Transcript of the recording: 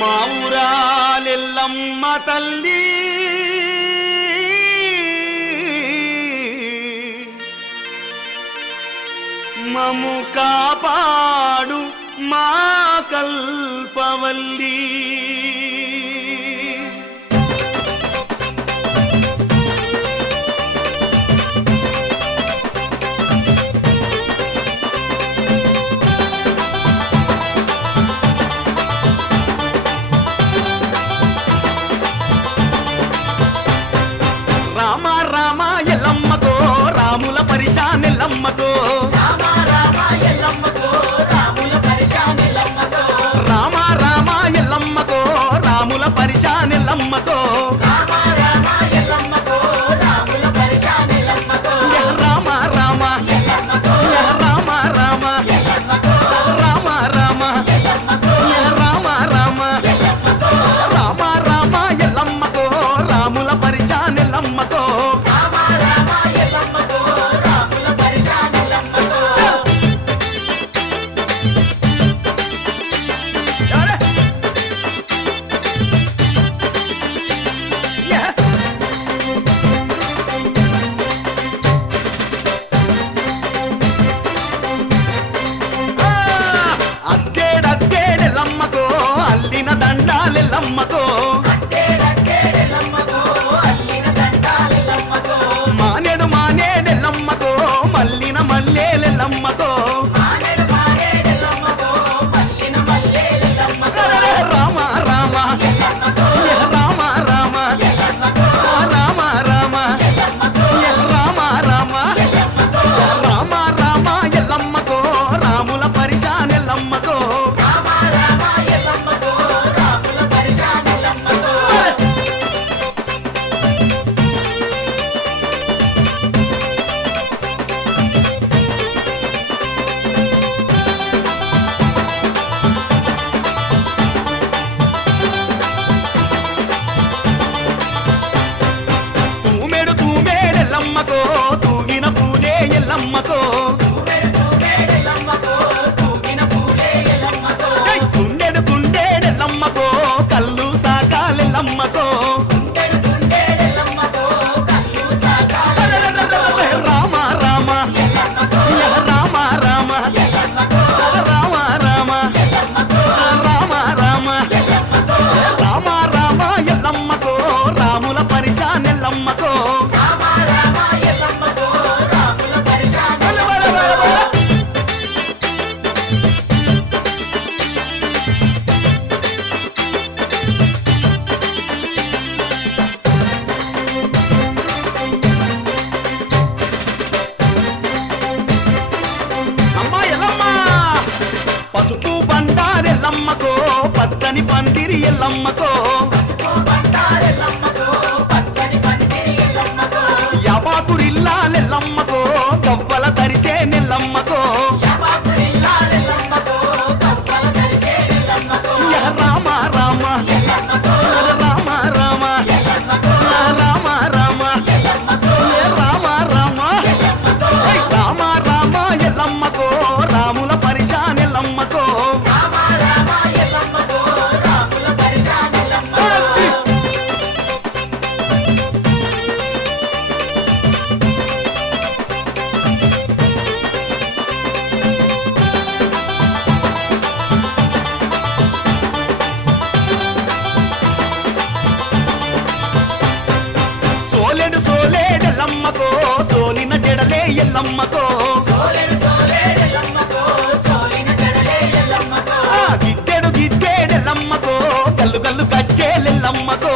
మా ఊరాలెల్లమ్మ తల్లి మము కాపాడు మా కల్పవల్లి రామ రామ ఎల్లమ్మకో రాముల పరిశానెల్లమ్మకో రామ రామ ఎల్లమ్మకో రాముల పరిశానెల్లమ్మకో రామ రామ ఎల్లమ్మకో రాముల పరిశానెల్లమ్మకో రామ రామ ఎల్లమ్మకో రాముల పరిశానెల్లమ్మకో రామ రామ ఎల్లమ్మకో రామ రామ ఎల్లమ్మకో రామ రామ ఎల్లమ్మకో రామ రామ ఎల్లమ్మకో రామ రామ ఎల్లమ్మకో రాముల పరిశానెల్లమ్మకో రామ రామ ఎల్లమ్మకో రాముల పరిశానెల్లమ్మకో అద్దేడద్దేడెల్లమ్మకో అల్లిన దండాలెల్లమ్మకో అట్టేడట్టేడెల్లమ్మకో అల్లిన దండాలెల్లమ్మకో మానేడు మానేడెల్లమ్మకో మల్లిన మల్లేలెల్లమ్మకో మానేడు మానేడెల్లమ్మకో మల్లిన మల్లేలెల్లమ్మకో రామ రామ ఎల్లమ్మకో రామ రామ ఎల్లమ్మకో రామ రామ ఎల్లమ్మకో రామ రామ ఎల్లమ్మకో రామ రామ ఎల్లమ్మకో రాముల పరిశానెల్లమ్మకో రామ రామ ఎల్లమ్మకో రాముల పరిశానెల్లమ్మకో తూమెడు తూమేడెల్లమ్మకో తూగిన పూలే ఎల్లమ్మకో తూమెడు తూమెడెల్లమ్మకో తూగిన పూలే ఎల్లమ్మకో గుండెడు గుండెడెల్లమ్మకో కళ్ళు సాకాలెల్లమ్మకో గుండెడు గుండెడెల్లమ్మకో కళ్ళు సాగాలెల్లమ్మకో రామ రామ ఎల్లమ్మకో రామ రామ ఎల్లమ్మకో రామ రామ ఎల్లమ్మకో రామ రామ ఎల్లమ్మకో రామ రామ ఎల్లమ్మకో రాముల పరిశానెల్లమ్మకో రామ రామ ఎల్లమ్మకో రాముల పరిశానెల్లమ్మకో అమ్మ ఎల్లమ్మ పసుపు బండారెల్లమ్మకో పచ్చని పందిరి ఎల్లమ్మకో పసుపు బండారెల్లమ్మకో పచ్చని పందిరి ఎల్లమ్మకో యాబాకురిల్లాలెల్లమ్మకో గవ్వల తరిసే నెల్లమ్మకో యాబాకురిల్లాలెల్లమ్మకో కవ్వల తరిసే ఎల్లమ్మకో రామ రామ ఎల్లమ్మకో రామ రామ ఎల్లమ్మకో రామ రామ ఎల్లమ్మకో రామ రామ ఎల్లమ్మకో రామ రామ ఎల్లమ్మకో రాముల పరిశానెల్లమ్మకో రామ రామ ఎల్లమ్మకో రాముల పరిశానెల్లమ్మకో సోలెడు సోలేడెల్లమ్మకో సోలిన జడలే ఎల్లమ్మకో సోలెడు సోలేడెల్లమ్మకో సోలిన జడలే ఎల్లమ్మకో గిద్దెడు గిద్దెడెల్లమ్మకో గల్లు గల్లు గచ్చేలెల్లమ్మకో